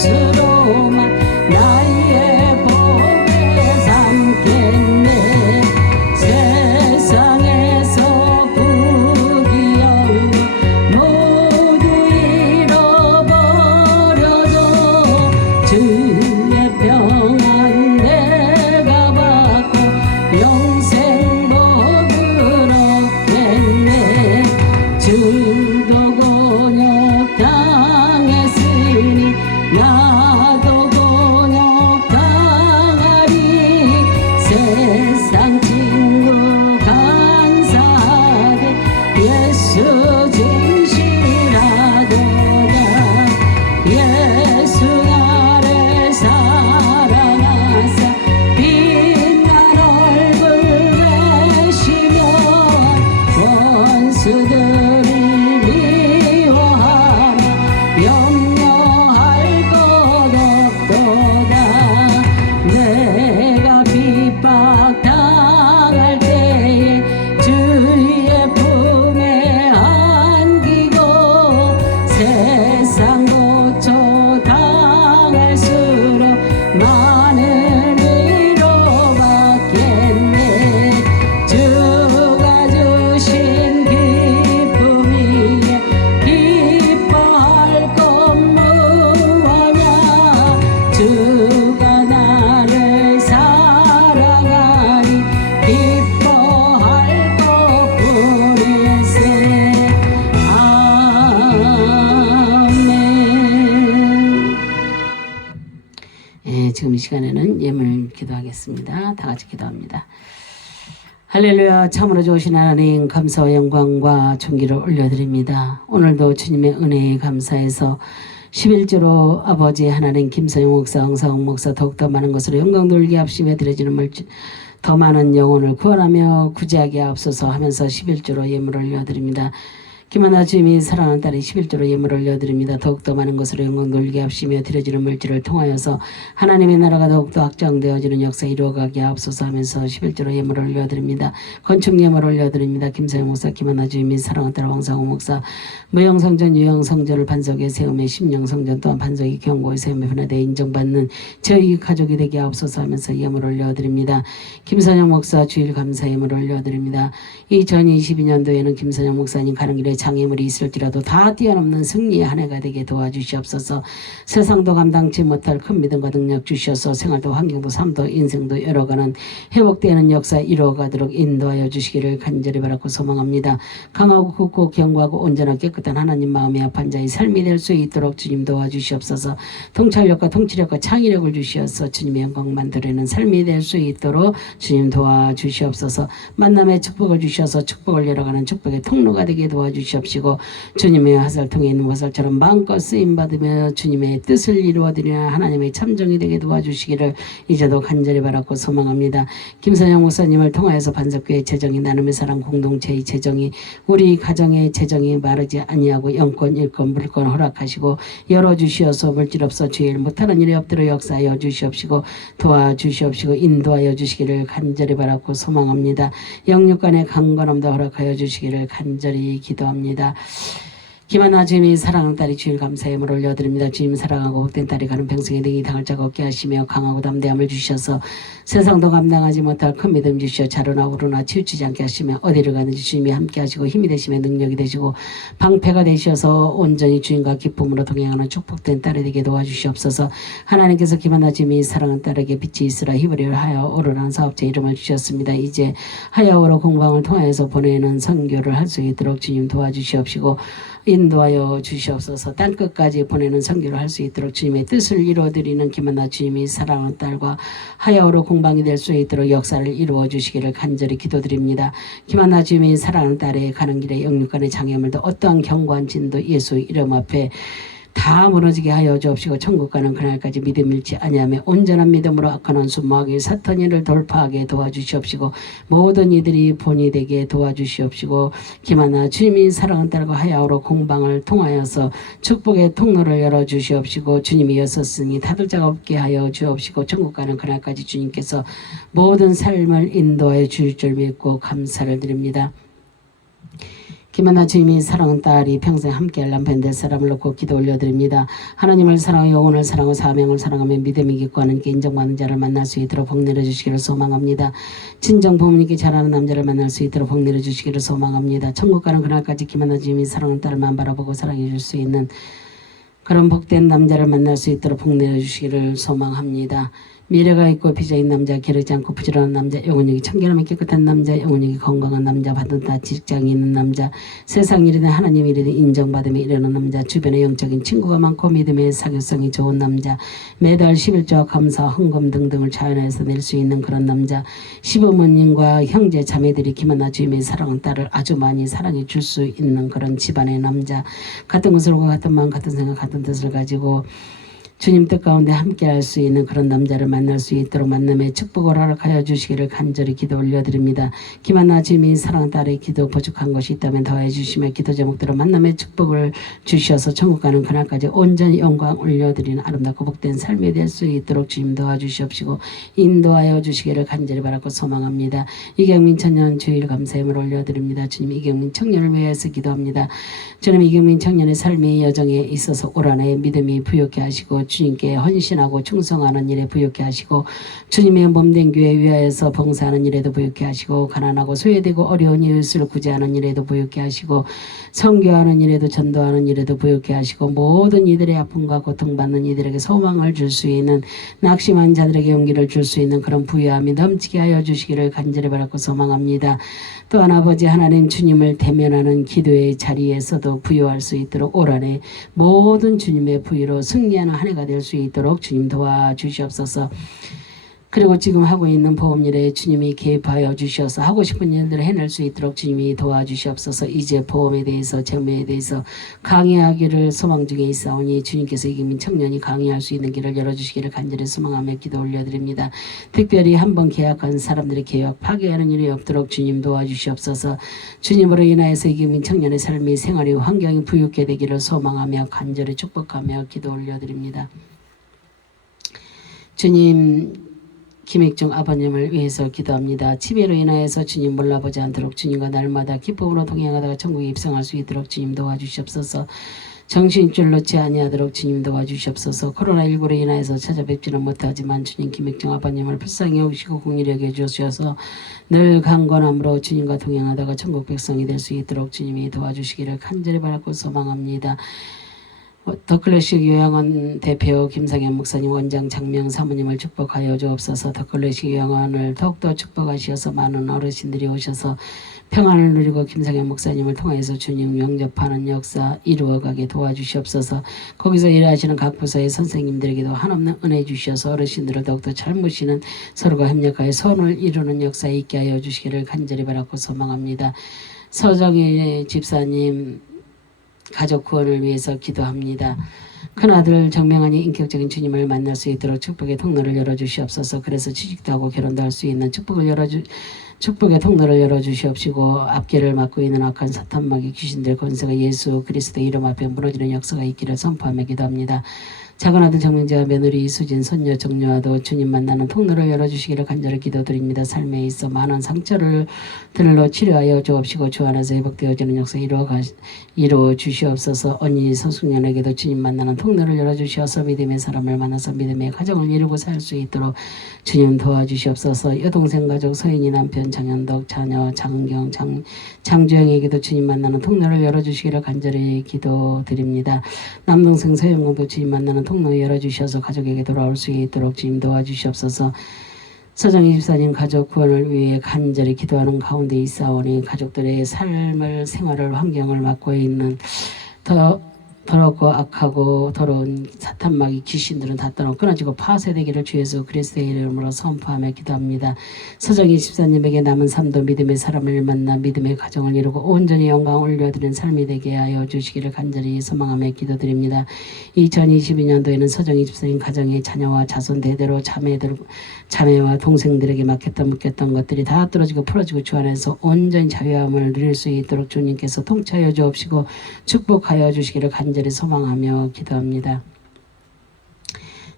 예수로만 나의 복을 삼겠네. 세상에서 부귀영화 모두 잃어버려도 주의 평안 내가 받고 영생 복을 얻겠네. 주도 곤욕 당했으니 나도 곤욕 당하리. 세상 친구 간사하게 예수 진실하도다. 예수 나를 사랑하사 빛난 얼굴 내시며 원수들이 미워하나 염려할 것 없도다. 내가 핍박당할 때에 주의 품에 안기고 세상 고초 당할수록 많은 위로받겠네. 주가 주신 기쁨 위에 기뻐할 것 무엇냐. 주가 나를 사랑하니 기뻐할 것뿐일세. 아멘. 지금 이 시간에는 예물 기도하겠습니다. 다 같이 기도합니다. 할렐루야. 참으로 좋으신 하나님, 감사와 영광과 존귀를 올려드립니다. 오늘도 주님의 은혜에 감사해서 11조로 아버지 하나님 김선영 목사, 황상욱 목사 더욱더 많은 것으로 영광 돌게 합심해 드려지는 물질 더 많은 영혼을 구원하며 구제하게 앞서서 하면서 11조로 예물을 올려드립니다. 김하나 주님이 사랑하는 딸이 11조로 예물을 올려드립니다. 더욱더 많은 것으로 영광 돌게 합시며 드려지는 물질을 통하여서 하나님의 나라가 더욱더 확장되어지는 역사 이루어가게 앞서서 하면서 11조로 예물을 올려드립니다. 건축 예물을 올려드립니다. 김사영 목사, 김하나 주님이 사랑하는 딸 황상호 목사 무형성전 유형성전을 반석에 세우며 심령성전 또한 반석이 경고에 세우며 변화되어 인정받는 저희 가족이 되게 앞서서 하면서 예물을 올려드립니다. 김선영 목사 주일 감사 예물을 올려드립니다. 2022년도에는 김선영 목사님 가는 길에 장애물이 있을지라도 다 뛰어넘는 승리의 한 해가 되게 도와주시옵소서. 세상도 감당치 못할 큰 믿음과 능력 주시어서 생활도 환경도 삶도 인생도 열어가는 회복되는 역사 이루어가도록 인도하여 주시기를 간절히 바라고 소망합니다. 강하고 굳고 견고하고 온전하고 깨끗한 하나님 마음의 합한 자의 삶이 될 수 있도록 주님 도와주시옵소서. 통찰력과 통치력과 창의력을 주시어서 주님의 영광만 드리는 삶이 될 수 있도록 주님 도와주시옵소서. 만남의 축복을 주셔서 축복을 열어가는 축복의 통로가 되게 도와주시옵소서. 주님의 화살 통해 있는 화살처럼 마음껏 쓰임받으며 주님의 뜻을 이루어드리는 하나님의 참정이 되게 도와주시기를 이제도 간절히 바라고 소망합니다. 김선영 목사님을 통하여서 반석교회 재정이 나눔의 사랑 공동체의 재정이 우리 가정의 재정이 마르지 아니하고 영권 일권 물권 허락하시고 열어주시어서 물질 없어 주일 못하는 일이 없도록 역사하여 주시옵시고 도와주시옵시고 인도하여 주시기를 간절히 바라고 소망합니다. 영육간의 강건함도 허락하여 주시기를 간절히 기도합니다. 김하나 주님이 사랑하는 딸이 주일 감사 예물을 올려드립니다. 주님 사랑하고 복된 딸이 가는 평생에 능히 당할 자가 없게 하시며 강하고 담대함을 주셔서 세상도 감당하지 못할 큰 믿음 주시어 자루나 우루나 치우치지 않게 하시며 어디를 가든지 주님이 함께 하시고 힘이 되시며 능력이 되시고 방패가 되셔서 온전히 주님과 기쁨으로 동행하는 축복된 딸이 되게 도와주시옵소서. 하나님께서 김하나 주님이 사랑하는 딸에게 빛이 있으라 히브리어를 하야오로라는 사업체 이름을 주셨습니다. 이제 하야오로 공방을 통하여서 보내는 선교를 할 수 있도록 주님 도와주시옵시고 인도하여 주시옵소서. 땅끝까지 보내는 선교를 할 수 있도록 주님의 뜻을 이루어드리는 김하나 주님이 사랑하는 딸과 하야오로 공방이 될 수 있도록 역사를 이루어 주시기를 간절히 기도드립니다. 김하나 주님이 사랑하는 딸의 가는 길에 영육간의 장애물도 어떠한 견고한 진도 예수 이름 앞에 다 무너지게 하여 주옵시고 천국 가는 그날까지 믿음 잃지 아니하며 온전한 믿음으로 악한 원수 마귀 사탄이를 돌파하게 도와주시옵시고 모든 이들이 본이 되게 도와주시옵시고 김하나 주님이 사랑하는 딸과 하야오로 공방을 통하여서 축복의 통로를 열어주시옵시고 주님이 여섰으니 다들 자가 없게 하여 주옵시고 천국 가는 그날까지 주님께서 모든 삶을 인도하여 주실 줄 믿고 감사를 드립니다. 김하나 주님이 사랑하는 딸이 평생 함께할 남편 될 사람을 놓고 기도 올려드립니다. 하나님을 사랑하고 영혼을 사랑하고 사명을 사랑하며 믿음이 깊고 하나님께 인정받는 자를 만날 수 있도록 복 내려주시기를 소망합니다. 친정 부모님께 잘하는 남자를 만날 수 있도록 복 내려주시기를 소망합니다. 천국 가는 그날까지 김하나 주님이 사랑하는 딸만 바라보고 사랑해 줄 수 있는 그런 복된 남자를 만날 수 있도록 복 내려주시기를 소망합니다. 미래가 있고 비자인 남자, 게으르지 않고 부지런한 남자, 영혼력이 청결하며 깨끗한 남자, 영혼력이 건강한 남자, 받은다 직장이 있는 남자, 세상 일이든 하나님 일이든 인정받음에 이르는 남자, 주변에 영적인 친구가 많고 믿음의 사교성이 좋은 남자, 매달 11조와 감사, 헌금 등등을 자연에서 낼 수 있는 그런 남자, 시부모님과 형제 자매들이 김하나 주님의 사랑하는 딸을 아주 많이 사랑해 줄 수 있는 그런 집안의 남자, 같은 것을 보고 같은 마음 같은 생각 같은 뜻을 가지고 주님 뜻 가운데 함께할 수 있는 그런 남자를 만날 수 있도록 만남의 축복을 허락하여 주시기를 간절히 기도 올려드립니다. 김하나 주님이 사랑하는 딸의 기도 부족한 것이 있다면 더해 주시며 기도 제목대로 만남의 축복을 주셔서 천국 가는 그날까지 온전히 영광 올려드리는 아름답고 복된 삶이 될 수 있도록 주님 도와주시옵시고 인도하여 주시기를 간절히 바라고 소망합니다. 이경민 청년 주일 감사함을 올려드립니다. 주님 이경민 청년을 위해서 기도합니다. 주님 이경민 청년의 삶의 여정에 있어서 올 한해 믿음이 부욕해 하시고 주님께 헌신하고 충성하는 일에 부욕해 하시고 주님의 몸된 교회 위하여서 봉사하는 일에도 부욕해 하시고 가난하고 소외되고 어려운 이웃을 구제하는 일에도 부욕해 하시고 선교하는 일에도 전도하는 일에도 부욕해 하시고 모든 이들의 아픔과 고통받는 이들에게 소망을 줄 수 있는 낙심한 자들에게 용기를 줄 수 있는 그런 부유함이 넘치게 하여 주시기를 간절히 바라고 소망합니다. 또한 아버지 하나님 주님을 대면하는 기도의 자리에서도 부유할 수 있도록 올 한해 모든 주님의 부유로 승리하는 한 해가 될 수 있도록 주님 도와주시옵소서. 그리고 지금 하고 있는 보험일에 주님이 개입하여 주셔서 하고 싶은 일들을 해낼 수 있도록 주님이 도와주시옵소서. 이제 보험에 대해서 재무에 대해서 강의하기를 소망 중에 있사오니 주님께서 이기민 청년이 강의할 수 있는 길을 열어주시기를 간절히 소망하며 기도 올려드립니다. 특별히 한번 계약한 사람들의 계약 파괴하는 일이 없도록 주님 도와주시옵소서. 주님으로 인하여서 이기민 청년의 삶이 생활이 환경이 부유케 되기를 소망하며 간절히 축복하며 기도 올려드립니다. 주님 김익중 아버님을 위해서 기도합니다. 치매로 인하여서 주님 몰라보지 않도록 주님과 날마다 기쁨으로 동행하다가 천국에 입성할 수 있도록 주님 도와주시옵소서. 정신줄 놓지 아니하도록 주님 도와주시옵소서. 코로나19로 인하여서 찾아뵙지는 못하지만 주님 김익중 아버님을 불쌍히 여기시고 공의히 여겨 주셔서 늘 강건함으로 주님과 동행하다가 천국 백성이 될 수 있도록 주님이 도와주시기를 간절히 바라고 소망합니다. 더클래식 요양원 대표 김상현 목사님 원장 장명 사모님을 축복하여 주옵소서. 더클래식 요양원을 더욱더 축복하셔서 많은 어르신들이 오셔서 평안을 누리고 김상현 목사님을 통해서 주님 영접하는 역사 이루어가게 도와주시옵소서. 거기서 일하시는 각 부서의 선생님들에게도 한없는 은혜 주셔서 어르신들을 더욱더 잘 모시는 서로가 협력하여 선을 이루는 역사에 있게 하여 주시기를 간절히 바라고 소망합니다. 서정희 집사님 가족 구원을 위해서 기도합니다. 큰아들 정명환이 인격적인 주님을 만날 수 있도록 축복의 통로를 열어주시옵소서. 그래서 취직도 하고 결혼도 할 수 있는 축복의 통로를 열어주시옵시고 앞길을 막고 있는 악한 사탄마귀 귀신들 권세가 예수 그리스도 이름 앞에 무너지는 역사가 있기를 선포하며 기도합니다. 작은 아들 정명재와 며느리 이수진 손녀 정녀와도 주님 만나는 통로를 열어주시기를 간절히 기도드립니다. 삶에 있어 많은 상처를 들로 치료하여 주옵시고 주 안에서 회복되어지는 역사 이루어 주시옵소서. 언니 서숙년에게도 주님 만나는 통로를 열어주셔서 믿음의 사람을 만나서 믿음의 가정을 이루고 살 수 있도록 주님 도와주시옵소서. 여동생 가족 서인이 남편 장현덕 자녀 장은경 장주영에게도 주님 만나는 통로를 열어주시기를 간절히 기도드립니다. 남동생 서영경도 주님 만나는 통로 열어주셔서 가족에게 돌아올 수 있도록 주님 도와주시옵소서. 서정희 집사님 가족 구원을 위해 간절히 기도하는 가운데 있사오니 가족들의 삶을 생활을 환경을 맡고 있는 더럽고 악하고 더러운 사탄마귀 귀신들은 다 떠나 끊어지고 파쇄되기를 주 예수 그리스도의 이름으로 선포하며 기도합니다. 서정희 집사님에게 남은 삶도 믿음의 사람을 만나 믿음의 가정을 이루고 온전히 영광 올려드리는 삶이 되게 하여 주시기를 간절히 소망하며 기도드립니다. 2022년도에는 서정희 집사님 가정의 자녀와 자손 대대로 자매와 동생들에게 맡겼던 것들이 다 떨어지고 풀어지고 주 안에서 온전히 자유함을 누릴 수 있도록 주님께서 통치하여 주옵시고 축복하여 주시기를 간절히 소망하며 기도합니다.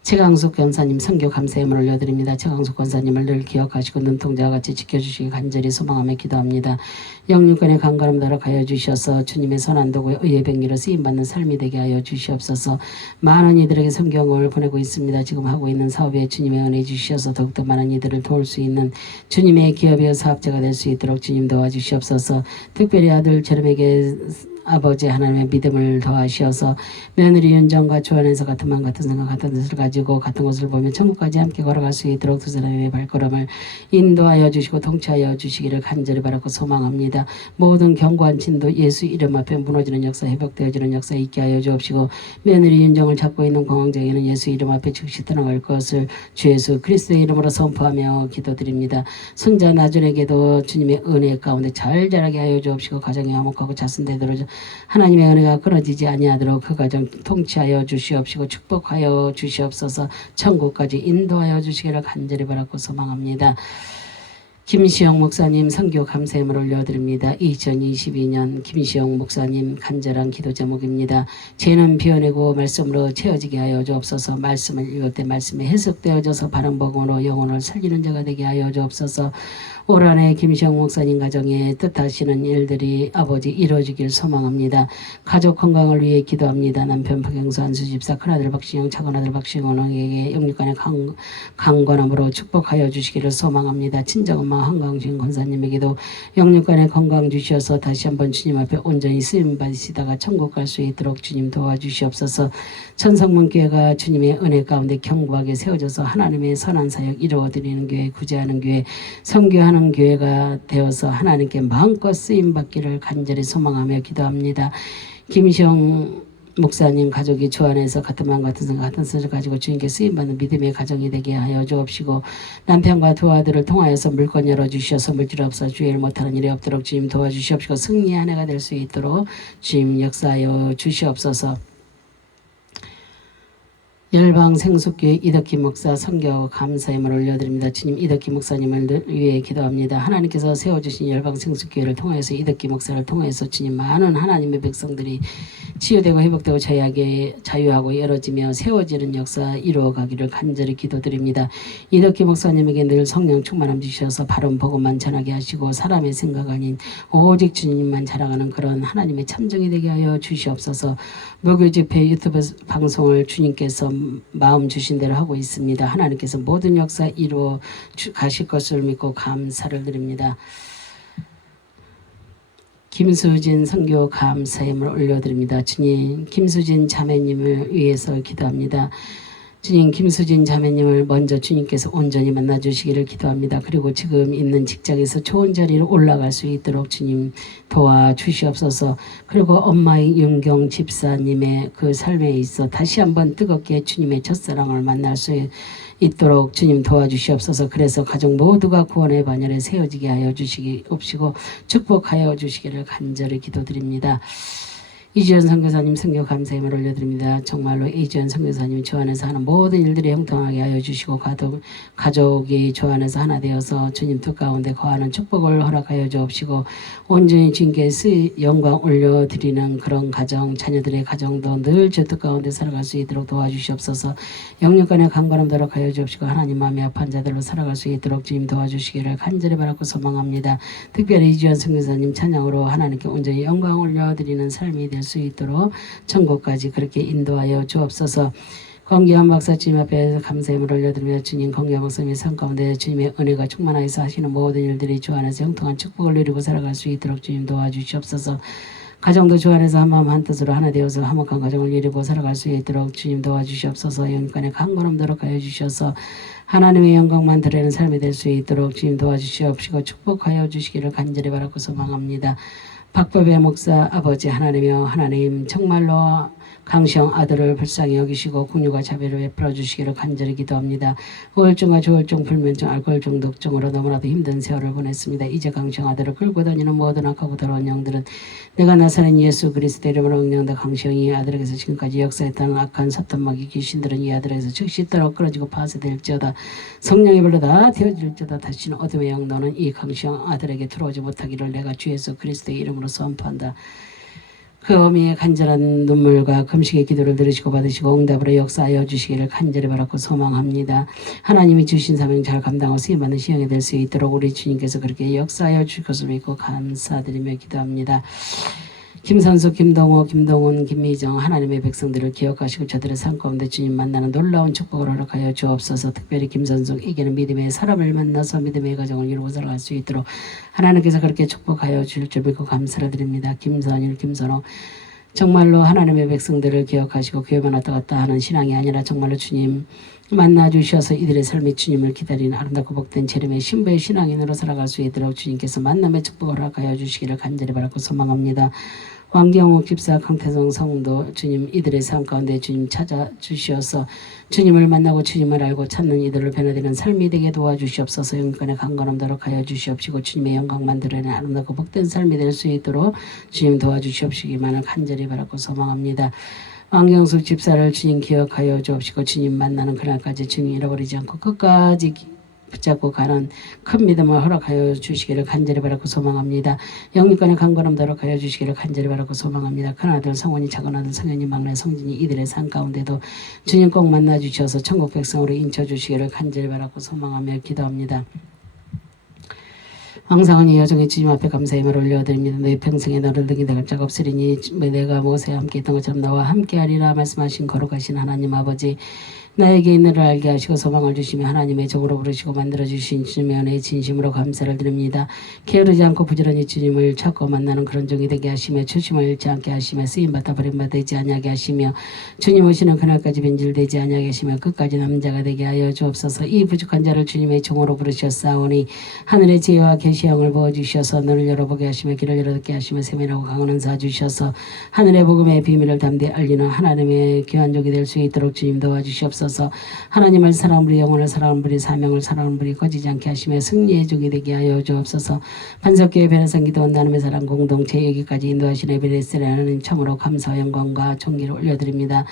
최강숙 권사님 선교 감사함을 올려드립니다. 최강숙 권사님을 늘 기억하시고 눈동자와 같이 지켜주시기 간절히 소망하며 기도합니다. 영육간의 강건함 더럽하여 주셔서 주님의 선한 도구의 의의 백미로 쓰임받는 삶이 되게 하여 주시옵소서. 많은 이들에게 성경을 보내고 있습니다. 지금 하고 있는 사업에 주님의 은혜 주시어서 더욱더 많은 이들을 도울 수 있는 주님의 기업의 사업자가 될 수 있도록 주님 도와주시옵소서. 특별히 아들 제롬에게 아버지 하나님의 믿음을 더하시어서 며느리 윤정과 조안에서 같은 마음 같은 생각 같은 뜻을 가지고 같은 것을 보며 천국까지 함께 걸어갈 수 있도록 두 사람의 발걸음을 인도하여 주시고 통치하여 주시기를 간절히 바라고 소망합니다. 모든 견고한 진도 예수 이름 앞에 무너지는 역사 회복되어지는 역사 있게 하여 주옵시고 며느리 윤정을 잡고 있는 공황장애는 예수 이름 앞에 즉시 떠나갈 것을 주 예수 그리스도의 이름으로 선포하며 기도드립니다. 손자 나준에게도 주님의 은혜 가운데 잘 자라게 하여 주옵시고 가정이 화목하고 자선되도록 하나님의 은혜가 끊어지지 아니하도록 그 가정 통치하여 주시옵시고 축복하여 주시옵소서. 천국까지 인도하여 주시기를 간절히 바라고 소망합니다. 김시영 목사님 선교 감사함을 올려드립니다. 2022년 김시영 목사님 간절한 기도 제목입니다. 죄는 비워내고 말씀으로 채워지게 하여 주옵소서. 말씀을 읽을 때 말씀이 해석되어져서 바른 복음으로 영혼을 살리는 자가 되게 하여 주옵소서. 올 한해 김시영 목사님 가정에 뜻하시는 일들이 아버지 이루어지길 소망합니다. 가족 건강을 위해 기도합니다. 남편 박영수 안수집사 큰아들 박신영 작은아들 박신원에게 영육간의 강건함으로 축복하여 주시기를 소망합니다. 친정엄마 한강진 권사님에게도 영육간의 건강 주시어서 다시 한번 주님 앞에 온전히 쓰임 받으시다가 천국 갈 수 있도록 주님 도와주시옵소서. 천성문교회가 주님의 은혜 가운데 견고하게 세워져서 하나님의 선한 사역 이루어드리는 교회 구제하는 교회 선교하는 교회가 되어서 하나님께 마음껏 쓰임받기를 간절히 소망하며 기도합니다. 김시영 목사님 가족이 주 안에서 같은 마음 같은 생각 같은 뜻을 가지고 주님께 쓰임받는 믿음의 가정이 되게 하여 주옵시고 남편과 두 아들을 통하여서 물건 열어주셔서 물질 없어 주의를 못하는 일이 없도록 주님 도와주시옵시고 승리의 한 해가 될 수 있도록 주님 역사하여 주시옵소서. 열방 생숙교회 이덕희 목사 선교 감사함을 올려드립니다. 주님 이덕희 목사님을 위해 기도합니다. 하나님께서 세워주신 열방 생숙교회를 통해서 이덕희 목사를 통해서 주님 많은 하나님의 백성들이 치유되고 회복되고 자유하고 열어지며 세워지는 역사 이루어가기를 간절히 기도드립니다. 이덕희 목사님에게 늘 성령 충만함 주셔서 바른 복음만 전하게 하시고 사람의 생각 아닌 오직 주님만 자랑하는 그런 하나님의 참정이 되게 하여 주시옵소서. 목요집회 유튜브 방송을 주님께서 마음 주신 대로 하고 있습니다. 하나님께서 모든 역사 이루어 가실 것을 믿고 감사를 드립니다. 김수진 선교 감사함을 올려드립니다. 주님 김수진 자매님을 위해서 기도합니다. 주님 김수진 자매님을 먼저 주님께서 온전히 만나주시기를 기도합니다. 그리고 지금 있는 직장에서 좋은 자리로 올라갈 수 있도록 주님 도와주시옵소서. 그리고 엄마의 윤경 집사님의 그 삶에 있어 다시 한번 뜨겁게 주님의 첫사랑을 만날 수 있도록 주님 도와주시옵소서. 그래서 가족 모두가 구원의 반열에 세워지게 하여 주시옵시고 축복하여 주시기를 간절히 기도드립니다. 이주연 선교사님 선교 감사함을 올려드립니다. 정말로 이주연 선교사님 주 안에서 하는 모든 일들이 형통하게 하여 주시고 가족이 주 안에서 하나 되어서 주님 뜻 가운데 거하는 축복을 허락하여 주옵시고 온전히 주님께 영광 올려드리는 그런 가정 자녀들의 가정도 늘 주 뜻 가운데 살아갈 수 있도록 도와주시옵소서. 영육간의 강건함 도록하여 주옵시고 하나님 마음이 아픈 자들로 살아갈 수 있도록 주님 도와주시기를 간절히 바라고 소망합니다. 특별히 이주연 선교사님 찬양으로 하나님께 온전히 영광 올려드리는 삶이 될 수 있도록 천국까지 그렇게 인도하여 주옵소서. 권기환 박사 주님 앞에 감사함을 올려드리며 주님 권기환 박사님의 삶 가운데 주님의 은혜가 충만하여서 하시는 모든 일들이 주 안에서 형통한 축복을 누리고 살아갈 수 있도록 주님 도와주시옵소서. 가정도 주 안에서 한마음 한뜻으로 하나 되어서 화목한 가정을 이루고 살아갈 수 있도록 주님 도와주시옵소서. 영육간의 강건함 도록하여 주셔서 하나님의 영광만 드리는 삶이 될 수 있도록 주님 도와주시옵시고 축복하여 주시기를 간절히 바라고 소망합니다. 박법의 목사 아버지 하나님이여 하나님 정말로 강시영 아들을 불쌍히 여기시고 긍휼과 자비를 베풀어 주시기를 간절히 기도합니다. 우울증과 조울증, 불면증, 알코올 중독증으로 너무나도 힘든 세월을 보냈습니다. 이제 강시영 아들을 끌고 다니는 모든 악하고 더러운 영들은 내가 나사렛 예수 그리스도 이름으로 명령한다. 강시영이 아들에게서 지금까지 역사했다는 악한 사탄마귀 귀신들은 이 아들에게서 즉시 떨어 끊어지고 파쇄될지어다. 성령의 불로 다 되어질지어다. 다시는 어둠의 영 너는 이 강시영 아들에게 들어오지 못하기를 내가 주 예수 그리스도의 이름으로 선포한다. 그 어미의 간절한 눈물과 금식의 기도를 들으시고 받으시고 응답으로 역사하여 주시기를 간절히 바라고 소망합니다. 하나님이 주신 사명 잘 감당하고 쓰임받는 시행이 될 수 있도록 우리 주님께서 그렇게 역사하여 주실 것을 믿고 감사드리며 기도합니다. 김선수, 김동호, 김동훈, 김미정 하나님의 백성들을 기억하시고 저들의 삶 가운데 주님 만나는 놀라운 축복을 허락하여 주옵소서. 특별히 김선수에게는 믿음의 사람을 만나서 믿음의 가정을 이루고 살아갈 수 있도록 하나님께서 그렇게 축복하여 주실 줄 믿고 감사를 드립니다. 김선일, 김선호 정말로 하나님의 백성들을 기억하시고 교회만 왔다 갔다 하는 신앙이 아니라 정말로 주님 만나 주셔서 이들의 삶이 주님을 기다리는 아름답고 복된 재림의 신부의 신앙인으로 살아갈 수 있도록 주님께서 만남의 축복을 허락하여 주시기를 간절히 바라고 소망합니다. 왕경욱 집사, 강태성 성도 주님 이들의 삶 가운데 주님 찾아주시어서 주님을 만나고 주님을 알고 찾는 이들을 변화되는 삶이 되게 도와주시옵소서. 영권의 강건함도록 하여 주시옵시고 주님의 영광만 드러내는 아름답고 복된 삶이 될 수 있도록 주님 도와주시옵시기만을 간절히 바라고 소망합니다. 왕경숙 집사를 주님 기억하여 주옵시고 주님 만나는 그날까지 주님 잃어버리지 않고 끝까지 붙잡고 가는 큰 믿음을 허락하여 주시기를 간절히 바라고 소망합니다. 영육간의 강건함 허락하여 주시기를 간절히 바라고 소망합니다. 큰아들 성원이, 작은아들 성현이, 막내 성진이 이들의 삶 가운데도 주님 꼭 만나 주셔서 천국 백성으로 인쳐 주시기를 간절히 바라고 소망하며 기도합니다. 왕상은이 여종의 주님 앞에 감사의 말을 올려드립니다. 너희 평생에 너를 등기대 갈 자가 없으리니 내가 모세와 함께 있던 것처럼 너와 함께하리라 말씀하신 거룩하신 하나님 아버지, 나에게 있는 일을 알게 하시고 소망을 주시며 하나님의 종으로 부르시고 만들어주신 주님의 은혜에 진심으로 감사를 드립니다. 게으르지 않고 부지런히 주님을 찾고 만나는 그런 종이 되게 하시며 초심을 잃지 않게 하시며 쓰임받아 버림받지 아니하게 하시며 주님 오시는 그날까지 변질되지 아니하게 하시며 끝까지 남자가 되게 하여 주옵소서. 이 부족한 자를 주님의 종으로 부르셨사오니 하늘의 지혜와 계시형을 부어주셔서 눈을 열어보게 하시며 귀를 열어듣게 하시며 세밀하고 강한 은사 주셔서 하늘의 복음의 비밀을 담대 알리는 하나님의 귀한 종이 될 수 있도록 주님 도와주시옵소서. 하나님을 사랑하는 우리, 영혼을 사랑하는 우리, 사명을 사랑하는 우리 꺼지지 않게 하시며 승리의 종이 되게 하여 주옵소서. 반석교회 변호상 기도원 나눔의 사랑 공동체 여기까지 인도하신 에베레스트 하나님 참으로 감사와 영광과 존귀를 올려드립니다.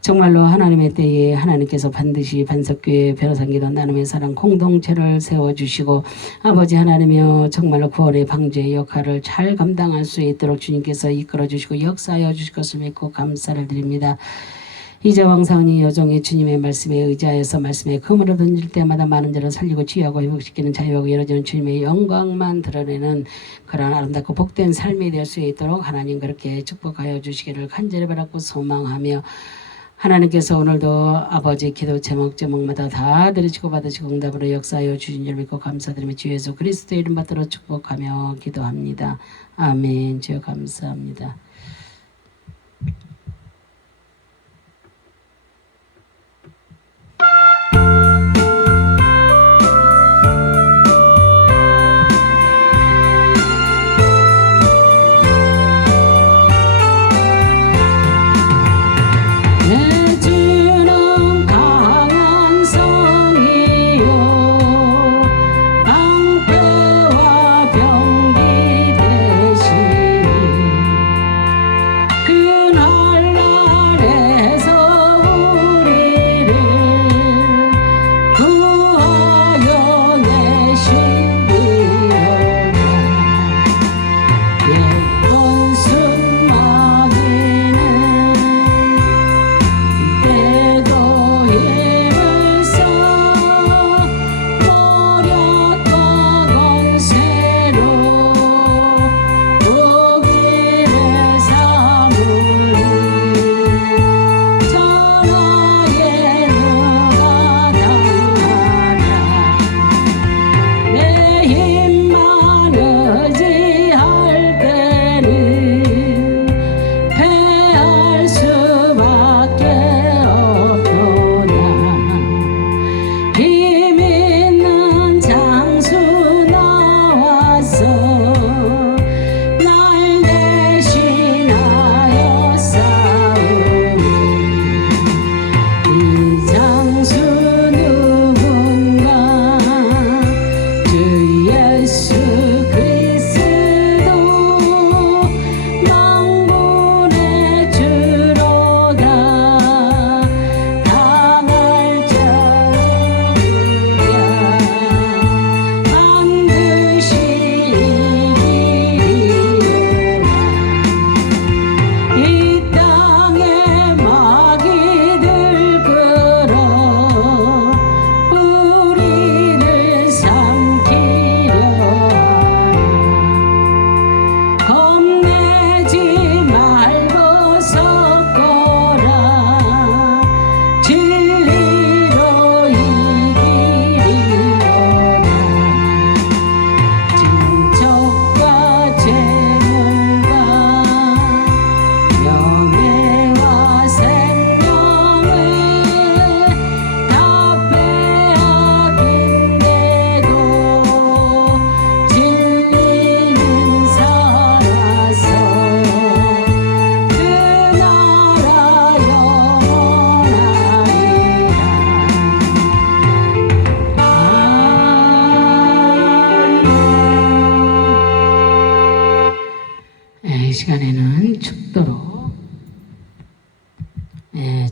정말로 하나님의 때에 하나님께서 반드시 반석교회 변호상 기도원 나눔의 사랑 공동체를 세워주시고 아버지 하나님이여 정말로 구원의 방주의 역할을 잘 감당할 수 있도록 주님께서 이끌어주시고 역사하여 주실 것을 믿고 감사를 드립니다. 이제 왕사원이 여종이 주님의 말씀에 의지하여서 말씀에 그물을 던질 때마다 많은 자를 살리고 치유하고 회복시키는 자유하고 열어지는 주님의 영광만 드러내는 그런 아름답고 복된 삶이 될 수 있도록 하나님 그렇게 축복하여 주시기를 간절히 바라고 소망하며 하나님께서 오늘도 아버지 기도 제목마다 다 들으시고 받으시고 응답으로 역사하여 주신 줄 믿고 감사드리며 주 예수 그리스도의 이름 받들어 축복하며 기도합니다. 아멘. 주여 감사합니다.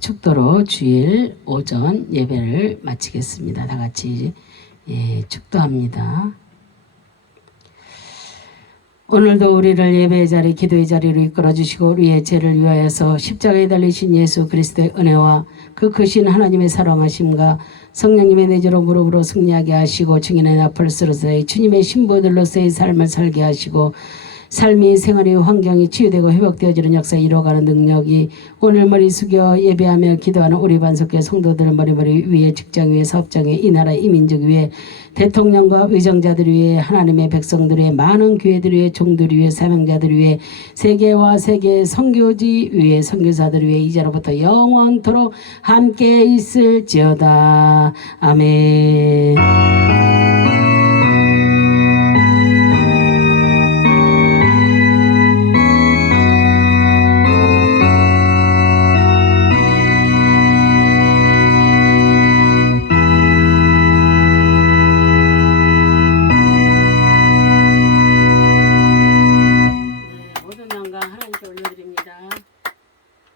축도로 주일 오전 예배를 마치겠습니다. 다 같이 축도합니다. 오늘도 우리를 예배의 자리, 기도의 자리로 이끌어 주시고 우리의 죄를 위하여서 십자가에 달리신 예수 그리스도의 은혜와 그 크신 하나님의 사랑하심과 성령님의 내주로 무릎으로 승리하게 하시고 증인의 나팔로서의 주님의 신부들로서의 삶을 살게 하시고 삶이 생활의 환경이 치유되고 회복되어지는 역사에 이뤄가는 능력이 오늘 머리 숙여 예배하며 기도하는 우리 반석교회 성도들 머리 위에 직장 위에 사업장 위에 이 나라 이민족 위에 대통령과 의정자들 위에 하나님의 백성들 위에 많은 교회들 위에 종들 위에 사명자들 위에 세계와 세계 선교지 위에 선교사들 위에 이제로부터 영원토록 함께 있을지어다. 아멘.